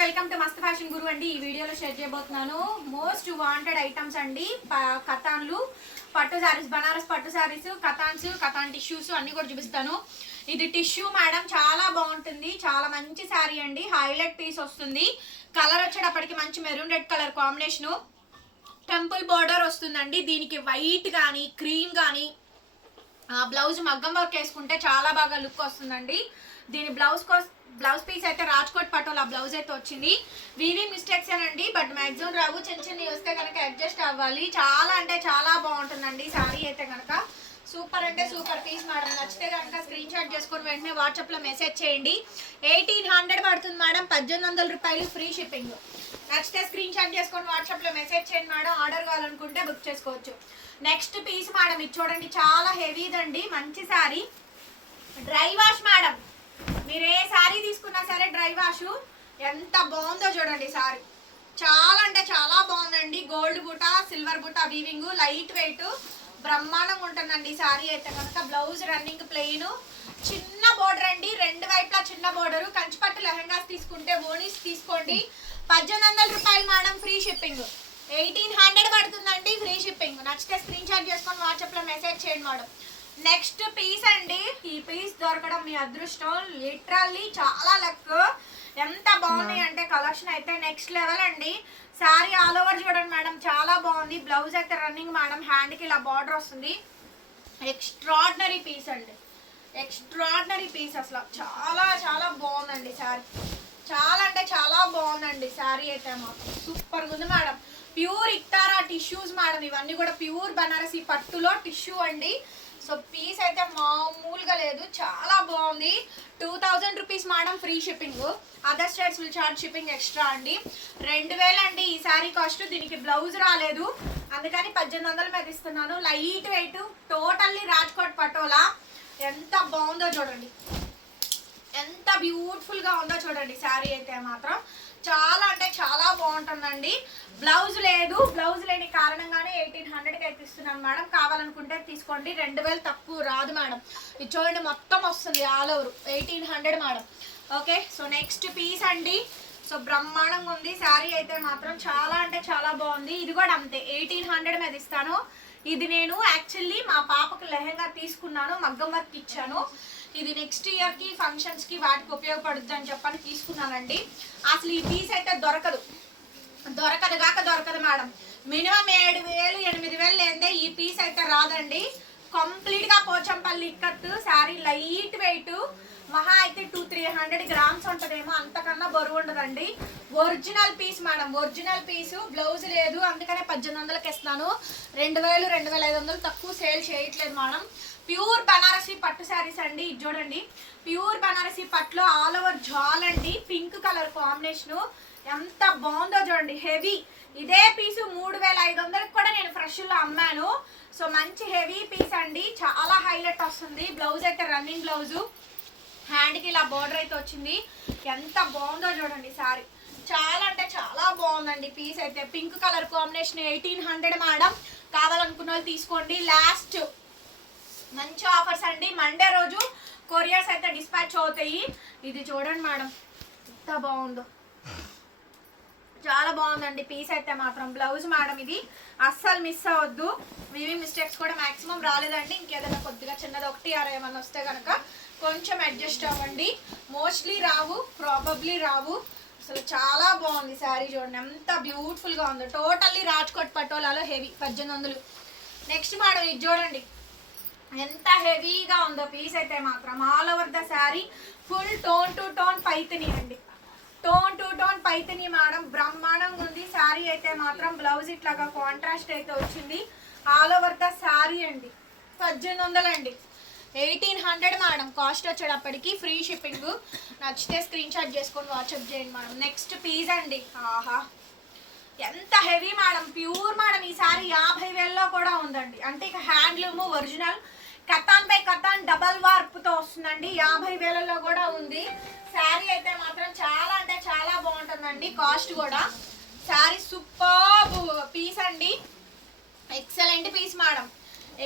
Welcome to Mast fashion Guru అండి. ఈ వీడియోలో షేర్ చేయబోతున్నాను. మోస్ట్ వాంటెడ్ ఐటమ్స్ అండి. కథాన్లు పట్టు శారీస్ బనారస్ పట్టు శారీస్ కథాన్స్ కథాన్ టిష్యూస్ అన్ని కూడా చూపిస్తాను. ఇది టిష్యూ మేడం చాలా బాగుంటుంది. చాలా మంచి శారీ అండి. హైలైట్ పీస్ వస్తుంది. కలర్ వచ్చేటప్పటికి మంచి maroon red colour combination. Temple border వస్తుందండి. దీనికి వైట్ కానీ క్రీమ్ కానీ బ్లౌజ్ మగ్గం వర్క్ వేసుకుంటే చాలా బాగా లుక్ వస్తుందండి. దీని బ్లౌజ్ కోస్ బ్లౌజ్ పీస్ అయితే రాజ్కోట్ పటోలా బ్లౌజ్ అయితే వచ్చింది. వీవీ మిస్టేక్స్ అండి బట్ మ్యాక్సిమం రావు చిన్న చిన్నవి వస్తే కనుక అడ్జస్ట్ అవ్వాలి. చాలా అంటే చాలా బాగుంటుందండి సారీ అయితే కనుక. సూపర్ అంటే సూపర్ పీస్ మేడం నచ్చితే కనుక స్క్రీన్ షాట్ చేసుకొని వెంటనే వాట్సాప్లో మెసేజ్ చేయండి. ఎయిటీన్ హండ్రెడ్ పడుతుంది మేడం పద్దెనిమిది వందల రూపాయలు ఫ్రీ షిప్పింగ్ నచ్చితే స్క్రీన్ షాట్ చేసుకొని వాట్సాప్లో మెసేజ్ చేయండి మేడం ఆర్డర్ కావాలనుకుంటే బుక్ చేసుకోవచ్చు. నెక్స్ట్ పీస్ మేడం ఇది చూడండి చాలా హెవీదండి మంచి శారీ డ్రై వాష్ మేడం మీరు ఏ శారీ తీసుకున్నా సరే డ్రై వాష్ ఎంత బాగుందో చూడండి శారీ చాలా అంటే చాలా బాగుందండి. గోల్డ్ బుట్ట సిల్వర్ బుట్ట వీవింగ్ లైట్ వెయిట్ బ్రహ్మాండంగా ఉంటుందండి సారీ అయితే కనుక. బ్లౌజ్ రన్నింగ్ ప్లెయిన్ చిన్న బోర్డర్ అండి. రెండు వైపులా చిన్న బోర్డరు కంచిపట్టు లెహంగాస్ తీసుకుంటే ఓనీస్ తీసుకోండి. పద్దెనిమిది వందల రూపాయలు madam free shipping eighteen hundred పడుతుందండి ఫ్రీ షిప్పింగ్ నచ్చితే స్క్రీన్ షాట్ చేసుకొని వాట్సాప్లో మెసేజ్ చేయండి మేడం. నెక్స్ట్ పీస్ అండి. ఈ పీస్ దొరకడం మీ అదృష్టం. లిటరల్లీ చాలా లక్ ఎంత బాగున్నాయి అంటే కలెక్షన్ అయితే నెక్స్ట్ లెవెల్ అండి. శారీ ఆల్ ఓవర్ చూడండి మేడం చాలా బాగుంది. బ్లౌజ్ అయితే రన్నింగ్ మేడం హ్యాండ్కి ఇలా బార్డర్ వస్తుంది. ఎక్స్ట్రాడినరీ పీస్ అండి. ఎక్స్ట్రాడినరీ పీస్ అసలు. చాలా చాలా బాగుందండి శారీ చాలా అంటే చాలా బాగుందండి శారీ అయితే మాత్రం. సూపర్గా ఉంది మేడం ప్యూర్ ఇక్తారా టిష్యూస్ మేడం ఇవన్నీ కూడా ప్యూర్ బనారసి పట్టులో టిష్యూ అండి. సో పీస్ అయితే మామూలుగా లేదు చాలా బాగుంది. Two thousand rupees madam free shipping other states will charge shipping extra అండి. రెండు అండి ఈ శారీ కాస్ట్ దీనికి బ్లౌజ్ రాలేదు. అందుకని పద్దెనిమిది వందల మీద ఇస్తున్నాను. Light weight totally Rajkot Patola. ఎంత బాగుందో చూడండి. ఎంత బ్యూటిఫుల్గా ఉందో చూడండి శారీ అయితే మాత్రం. చాలా అంటే చాలా బాగుంటుందండి. బ్లౌజ్ లేదు. బ్లౌజ్ లేని కారణంగానే ఎయిటీన్ హండ్రెడ్కి అయితే ఇస్తున్నాను మేడం. కావాలనుకుంటే తీసుకోండి. రెండు వేలు తక్కువ రాదు మేడం. ఇది చూడండి మొత్తం వస్తుంది all over. Eighteen hundred madam. Okay? So next piece అండి. సో బ్రహ్మాండంగా ఉంది. శారీ అయితే మాత్రం చాలా అంటే చాలా బాగుంది. ఇది కూడా అంతే. ఎయిటీన్ హండ్రెడ్ మీద ఇస్తాను. ఇది నేను యాక్చువల్లీ మా పాపకు లెహంగా తీసుకున్నాను. మగ్గం వర్క్ ఇచ్చాను. ఇది నెక్స్ట్ ఇయర్కి ఫంక్షన్స్కి వాటికి ఉపయోగపడుతుంది అని చెప్పని తీసుకున్నానండి. అసలు ఈ పీస్ అయితే దొరకదు. దొరకదు కాక దొరకదు మేడం. మినిమం ఏడు వేలు ఎనిమిది వేలు లేదే ఈ పీస్ అయితే రాదండి. కంప్లీట్గా పోచంపల్లి ఇక్కత్తు శారీ లైట్ వెయిట్ మహా అయితే టూ త్రీ హండ్రెడ్ గ్రామ్స్ ఉంటదేమో అంతకన్నా బరువు ఉండదండి. Original piece madam original piece blouse లేదు అందుకనే పద్దెనిమిది వందలకి ఇస్తున్నాను. రెండు వేలు రెండు వేల ఐదు వందలు తక్కువ సేల్ చేయట్లేదు మేడం. ప్యూర్ బనారసి పట్టు శారీస్ అండి ఇది చూడండి. ప్యూర్ బనారసి పట్టులో ఆల్ ఓవర్ జాల్ అండి పింక్ కలర్ కాంబినేషన్. ఎంత బాగుందో చూడండి హెవీ. ఇదే పీసు మూడు వేల ఐదు వందలకు కూడా నేను ఫ్రెష్లో అమ్మాను. సో మంచి హెవీ పీస్ అండి చాలా హైలైట్ వస్తుంది. బ్లౌజ్ అయితే రన్నింగ్ బ్లౌజు. హ్యాండ్కి ఇలా బోర్డర్ అయితే వచ్చింది. ఎంత బాగుందో చూడండి సారీ చాలా అంటే చాలా బాగుందండి పీస్ అయితే. Pink colour combination eighteen hundred madam కావాలనుకున్న వాళ్ళు తీసుకోండి. లాస్ట్ మంచి ఆఫర్స్ అండి. మండే రోజు కొరియర్స్ అయితే డిస్పాచ్ అవుతాయి. ఇది చూడండి మేడం ఎంత బాగుందో. చాలా బాగుందండి పీస్ అయితే మాత్రం. బ్లౌజ్ మేడం ఇది. అస్సలు మిస్ అవ్వద్దు. మేబీ మిస్టేక్స్ కూడా మాక్సిమం రాలేదండి. ఇంకేదైనా కొద్దిగా చిన్నది ఒకటి అర ఏమన్నా వస్తే కనుక కొంచెం అడ్జస్ట్ అవ్వండి. మోస్ట్లీ రావు ప్రాబబ్లీ రావు. అసలు చాలా బాగుంది శారీ చూడండి. ఎంత బ్యూటిఫుల్గా ఉందో. టోటల్లీ రాజ్కోట్ పటోలాలో హెవీ పద్దెనిమిది వందలు. నెక్స్ట్ మేడం ఇది చూడండి. ఎంత హెవీగా ఉందో పీస్ అయితే మాత్రం. All over the sari full tone to tone Paithani అండి. Tone to tone Paithani madam బ్రహ్మాండంగా ఉంది. శారీ అయితే మాత్రం బ్లౌజ్ ఇట్లాగా కాంట్రాస్ట్ అయితే వచ్చింది. ఆల్ ఓవర్ ద శారీ అండి. పద్దెనిమిది వందలండి. Eighteen hundred madam. కాస్ట్ వచ్చేటప్పటికి ఫ్రీ షిప్పింగ్. నచ్చితే స్క్రీన్ షాట్ చేసుకొని వాట్సాప్ చేయండి మేడం. నెక్స్ట్ పీజ్ అండి. ఆహా. ఎంత హెవీ మేడం. Pure madam. ఈ సారీ యాభై వేలలో కూడా ఉందండి. అంటే ఇక హ్యాండ్లూమ్ ఒరిజినల్. కథాన్ పై కథాన్ డబల్ వార్పుతో వస్తుందండి. యాభై వేలలో కూడా ఉంది. శారీ అయితే మాత్రం చాలా అంటే చాలా బాగుంటుందండి. కాస్ట్ కూడా. శారీ సూపర్ పీస్ అండి. Excellent piece madam.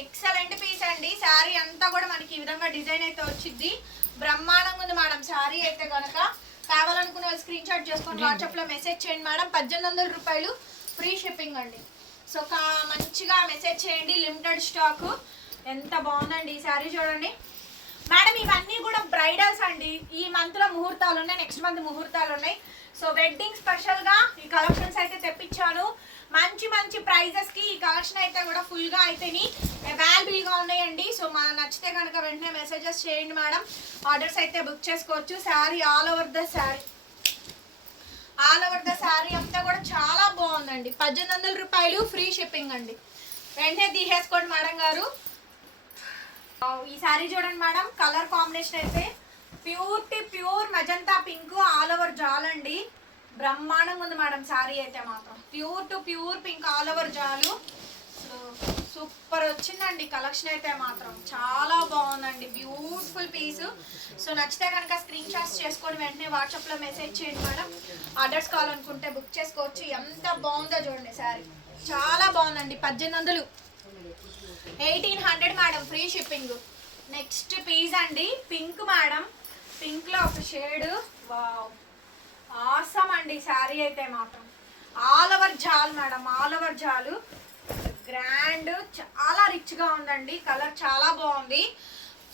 Excellent piece అండి. శారీ అంతా కూడా మనకి ఈ విధంగా డిజైన్ అయితే వచ్చింది. బ్రహ్మాండంగా ఉంది మేడం. శారీ అయితే కనుక కావాలనుకునే వాళ్ళు స్క్రీన్ షాట్ చేసుకొని వాట్సాప్లో మెసేజ్ చేయండి మేడం. పద్దెనిమిది వందల రూపాయలు ఫ్రీ షిప్పింగ్ అండి. సో కా మంచిగా మెసేజ్ చేయండి. లిమిటెడ్ స్టాక్ ఎంత బాగుందండి ఈ శారీ చూడండి. మేడం ఇవన్నీ కూడా బ్రైడల్స్ అండి. ఈ మంత్లో ముహూర్తాలు ఉన్నాయి. నెక్స్ట్ మంత్ ముహూర్తాలు ఉన్నాయి. సో వెడ్డింగ్ స్పెషల్గా ఈ కలెక్షన్స్ అయితే తెప్పించాను మంచి మంచి ప్రైజెస్కి ఈ కలెక్షన్ అయితే కూడా ఫుల్గా అయితేని అవైలబుల్గా ఉన్నాయండి. సో మా నచ్చితే కనుక వెంటనే మెసేజెస్ చేయండి మేడం. ఆర్డర్స్ అయితే బుక్ చేసుకోవచ్చు. Sari all over the sari all over the sari అంతా కూడా చాలా బాగుందండి. పద్దెనిమిది వందల రూపాయలు ఫ్రీ షిప్పింగ్ అండి. వెంటనే తీసేసుకోండి మేడం గారు. ఈ శారీ చూడండి మేడం. కలర్ కాంబినేషన్ అయితే purity pure magenta pink all over జాల్ అండి. బ్రహ్మాండంగా ఉంది మేడం శారీ అయితే మాత్రం. Pure to pure pink all over జాలు. సూపర్ వచ్చిందండి కలెక్షన్ అయితే మాత్రం. చాలా బాగుందండి. బ్యూటిఫుల్ పీస్ సో నచ్చితే కనుక స్క్రీన్ షాట్స్ చేసుకొని వెంటనే వాట్సాప్లో మెసేజ్ చేయండి మేడం. ఆర్డర్స్ కావాలనుకుంటే బుక్ చేసుకోవచ్చు. ఎంత బాగుందో చూడండి శారీ. చాలా బాగుందండి. పద్దెనిమిది వందలు. Eighteen hundred madam free shipping next piece అండి. Pink madam. పింక్లో ఒక షేడ్ వావ్ ఆసం అండి శారీ అయితే మాత్రం. ఆల్ ఓవర్ జాల్ మేడం ఆల్ ఓవర్ జాలు. గ్రాండ్ చాలా రిచ్గా ఉందండి కలర్ చాలా బాగుంది.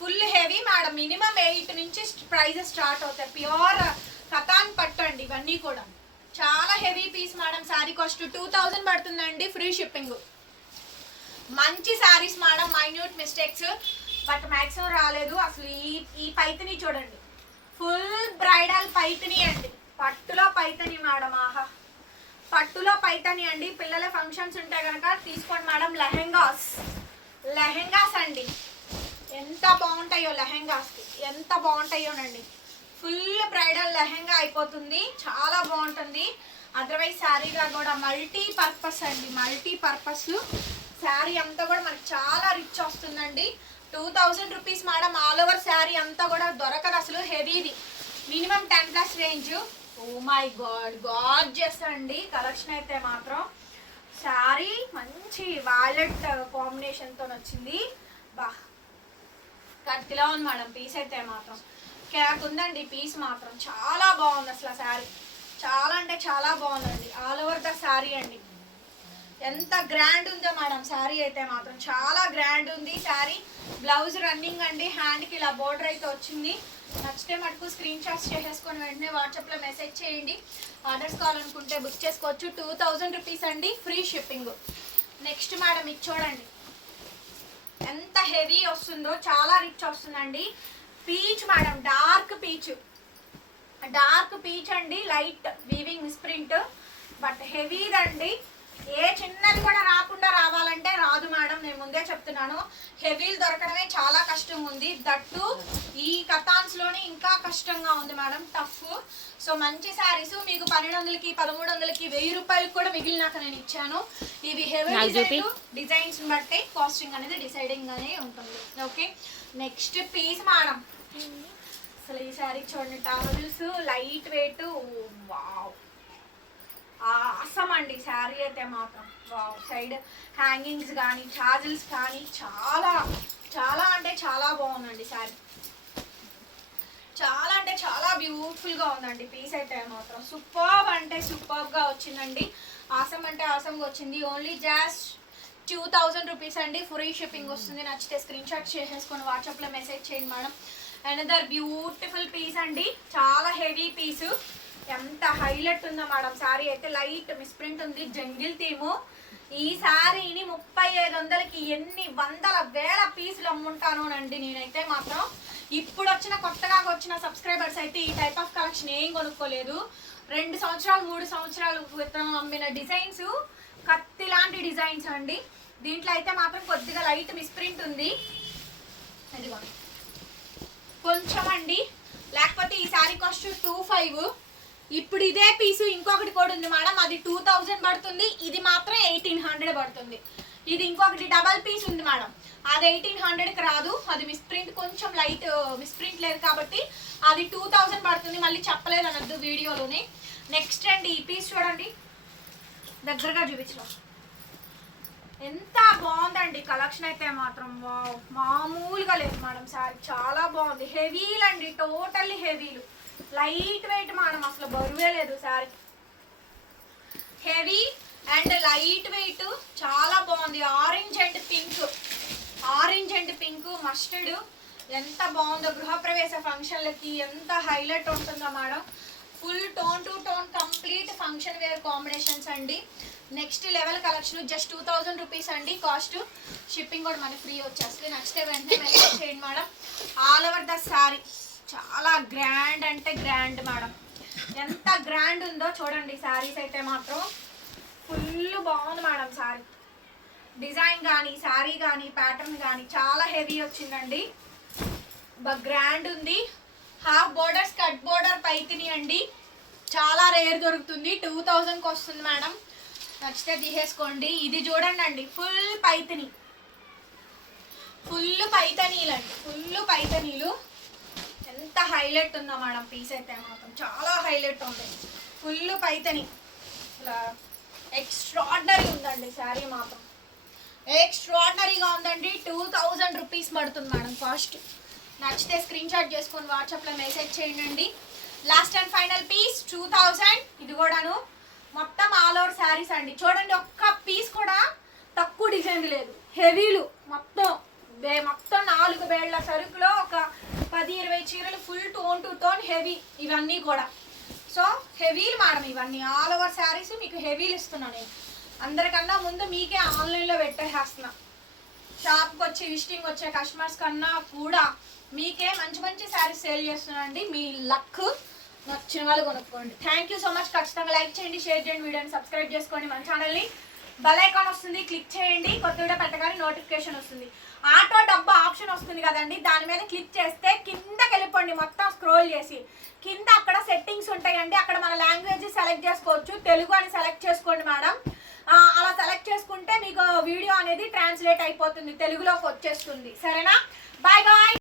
Full heavy madam minimum eight నుంచి ప్రైస్ స్టార్ట్ అవుతాయి. ప్యూర్ కథాన్ పట్టు అండి ఇవన్నీ కూడా. చాలా heavy piece madam sari cost two thousand పడుతుందండి ఫ్రీ షిప్పింగ్ మంచి saris madam minute mistakes but maximum రాలేదు. అసలు ఈ ఈ పైతని చూడండి. ఫుల్ బ్రైడల్ పైతని అండి. పట్టులో పైతని మేడం ఆహా. పట్టులో పైతని అండి. పిల్లల ఫంక్షన్స్ ఉంటే కనుక తీసుకోండి మేడం. లెహెంగాస్. లెహెంగాస్ అండి. ఎంత బాగుంటాయో లెహెంగాస్కి. ఎంత బాగుంటాయోనండి. ఫుల్ బ్రైడల్ లెహెంగా అయిపోతుంది. చాలా బాగుంటుంది. అదర్వైజ్ శారీగా కూడా మల్టీ పర్పస్ అండి. మల్టీ పర్పస్ శారీ అంతా కూడా మనకి చాలా రిచ్ వస్తుందండి. Two thousand rupees madam. All over sari అంతా కూడా దొరకదు అసలు. హెవీది minimum ten plus range oh my god gorgeous అండి. కలెక్షన్ అయితే మాత్రం శారీ మంచి వాలెట్ కాంబినేషన్తో uh, వచ్చింది. బా కత్తిలో ఉంది మేడం పీస్ అయితే మాత్రం. క్యాక్ ఉందండి పీస్ మాత్రం. చాలా బాగుంది అసలు శారీ. చాలా అంటే చాలా బాగుందండి. ఆల్ ఓవర్ ద శారీ అండి. ఎంత గ్రాండ్ ఉందో మేడం శారీ అయితే మాత్రం. చాలా గ్రాండ్ ఉంది శారీ బ్లౌజ్ రన్నింగ్ అండి. హ్యాండ్కి ఇలా బోర్డర్ అయితే వచ్చింది. నచ్చితే మటుకు స్క్రీన్ షాట్స్ చేసేసుకొని వెంటనే వాట్సాప్లో మెసేజ్ చేయండి. ఆర్డర్స్ కావాలనుకుంటే బుక్ చేసుకోవచ్చు. టూ థౌజండ్ రూపీస్ అండి. ఫ్రీ షిప్పింగ్ నెక్స్ట్ మేడం ఇది చూడండి. ఎంత హెవీ వస్తుందో చాలా రిచ్ వస్తుందండి. Peach madam dark peach dark peach అండి. లైట్ వీవింగ్ మిస్ప్రింట్ బట్ హెవీదండి ఏ చిన్నది కూడా రాకుండా రావాలంటే రాదు మేడం. నేను ముందే చెప్తున్నాను. హెవీలు దొరకడమే చాలా కష్టంగా ఉంది. దట్టు ఈ కథాన్స్లోనే ఇంకా కష్టంగా ఉంది మేడం. టఫ్. సో మంచి శారీస్. మీకు పన్నెండు వందలకి పదమూడు వందలకి వెయ్యి రూపాయలకి కూడా మిగిలినాక నేను ఇచ్చాను. ఇవి హెవీ. డిజైన్ డిజైన్స్ బట్టి కాస్టింగ్ అనేది డిసైడింగ్ గానే ఉంటుంది. ఓకే? Next piece madam. అసలు ఈ శారీ చూడండి. Towels light weight. Wow. Awesome అండి శారీ అయితే మాత్రం. వావ్ సైడ్ హ్యాంగింగ్స్ కానీ ఛార్జిల్స్ కానీ చాలా చాలా అంటే చాలా బాగుందండి శారీ. చాలా అంటే చాలా బ్యూటిఫుల్గా ఉందండి పీస్ అయితే మాత్రం. సూపర్బ్ అంటే సూపర్గా వచ్చిందండి. ఆసం అంటే ఆసంగా వచ్చింది. Only just two thousand rupees అండి. ఫ్రీ షిప్పింగ్ వస్తుంది. నచ్చితే స్క్రీన్ షాట్ చేసేసుకొని వాట్సాప్లో మెసేజ్ చేయండి మేడం. అనదర్ బ్యూటిఫుల్ పీస్ అండి. చాలా హెవీ పీసు ఎంత హైలైట్ ఉందో మేడం. శారీ అయితే లైట్ మిస్ప్రింట్ ఉంది. Jungle theme. ఈ శారీని ముప్పై ఐదు వందలకి ఎన్ని వందల వేల పీసులు అమ్ముంటాను అండి నేనైతే మాత్రం. ఇప్పుడు వచ్చిన కొత్తగా వచ్చిన సబ్స్క్రైబర్స్ అయితే ఈ టైప్ ఆఫ్ కలెక్షన్ ఏం కొనుక్కోలేదు. రెండు సంవత్సరాలు మూడు సంవత్సరాలు క్రితం అమ్మిన డిజైన్స్. కత్తి లాంటి డిజైన్స్ అండి. దీంట్లో అయితే మాత్రం కొద్దిగా లైట్ మిస్ప్రింట్ ఉంది. కొంచెం అండి లేకపోతే ఈ శారీ కాస్ట్ టూ ఫైవ్. ఇప్పుడు ఇదే పీసు ఇంకొకటి కూడా ఉంది మేడం. అది టూ థౌజండ్ పడుతుంది. ఇది మాత్రం ఎయిటీన్ హండ్రెడ్ పడుతుంది. ఇది ఇంకొకటి డబల్ పీస్ ఉంది మేడం. అది ఎయిటీన్ హండ్రెడ్కి రాదు. అది మిస్ప్రింట్ కొంచెం లైట్ మిస్ప్రింట్ లేదు కాబట్టి అది టూ థౌజండ్ పడుతుంది. మళ్ళీ చెప్పలేదు అనద్దు వీడియోలోని. నెక్స్ట్ అండి ఈ పీస్ చూడండి. దగ్గరగా చూపించడం ఎంత బాగుందండి. కలెక్షన్ అయితే మాత్రం మామూలుగా లేదు మేడం సారీ చాలా బాగుంది. హెవీలు అండి టోటల్లీ హెవీలు. లైట్ వెయిట్ మనం అసలు బరువే లేదు sari. Heavy and light weight చాలా బాగుంది. Orange and pink. Orange and pink mustard. ఎంత బాగుందో గృహప్రవేశ ఫంక్షన్లకి ఎంత హైలైట్ ఉంటుందో madam. Full tone to tone complete function wear combinations అండి. Next level collection just two thousand rupees అండి. కాస్ట్ షిప్పింగ్ కూడా మనకి ఫ్రీ వచ్చేస్తుంది. నెక్స్ట్ వెంటనే మెసేజ్ చేయండి madam. All over the sari. చాలా గ్రాండ్ అంటే గ్రాండ్ మేడం ఎంత గ్రాండ్ ఉందో చూడండి శారీస్ అయితే మాత్రం ఫుల్ బాగుంది మేడం శారీ డిజైన్ కానీ శారీ కానీ ప్యాటర్న్ కానీ చాలా హెవీ వచ్చిందండి. బాగా గ్రాండ్ ఉంది. Half borders cut border Paithani అండి. చాలా రేర్ దొరుకుతుంది. టూ థౌజండ్కి వస్తుంది మేడం నచ్చితే తీసేసుకోండి. ఇది చూడండి అండి ఫుల్ పైతిని ఫుల్ పైతనీలు అండి ఫుల్ పైతనీలు ఎంత హైలైట్ ఉందో మేడం పీస్ అయితే మాత్రం. చాలా హైలైట్ ఉంది. ఫుల్ పైతని. ఇలా ఎక్స్ట్రాడినరీ ఉందండి శారీ మాత్రం. ఎక్స్ట్రాడినరీగా ఉందండి. టూ థౌజండ్ రూపీస్ పడుతుంది మేడం కాస్ట్. నచ్చితే స్క్రీన్ షాట్ చేసుకొని వాట్సాప్లో మెసేజ్ చేయండి. Last and final piece two thousand. ఇది కూడాను మొత్తం ఆల్ ఓవర్ శారీస్ అండి. చూడండి ఒక్క పీస్ కూడా తక్కువ డిజైన్ లేదు. హెవీలు మొత్తం. మొత్తం నాలుగు వేళ్ళ సరుకులో ఒక పది ఇరవై చీరలు full tone to tone heavy ఇవన్నీ కూడా. సో హెవీలు మేడం ఇవన్నీ. ఆల్ ఓవర్ శారీస్ మీకు హెవీలు ఇస్తున్నాను నేను. అందరికన్నా ముందు మీకే ఆన్లైన్లో పెట్టేసేస్తున్నా. షాప్కి వచ్చి విజిటింగ్ వచ్చే కస్టమర్స్ కన్నా కూడా మీకే మంచి మంచి శారీస్ సేల్ చేస్తున్నానండి మీ లక్ నచ్చిన వాళ్ళు కొనుక్కోండి. థ్యాంక్ యూ సో మచ్ ఖచ్చితంగా లైక్ చేయండి షేర్ చేయండి వీడియోని సబ్స్క్రైబ్ చేసుకోండి మన ఛానల్ని బెల్ ఐకాన్ వస్తుంది క్లిక్ చేయండి. కొత్త వీడియో పెట్టగానే నోటిఫికేషన్ వస్తుంది. ఆటో డబ్బా ఆప్షన్ వస్తుంది కదండి. దాని మీద క్లిక్ చేస్తే కిందకి వెళ్ళిపోండి. మొత్తం స్క్రోల్ చేసి. కింద అక్కడ సెట్టింగ్స్ ఉంటాయండి. అక్కడ మన లాంగ్వేజ్ సెలెక్ట్ చేసుకోవచ్చు. తెలుగు అని సెలెక్ట్ చేసుకోండి మేడం. అలా సెలెక్ట్ చేసుకుంటే మీకు వీడియో అనేది ట్రాన్స్లేట్ అయిపోతుంది. తెలుగులోకి వచ్చేస్తుంది. సరేనా? Bye bye.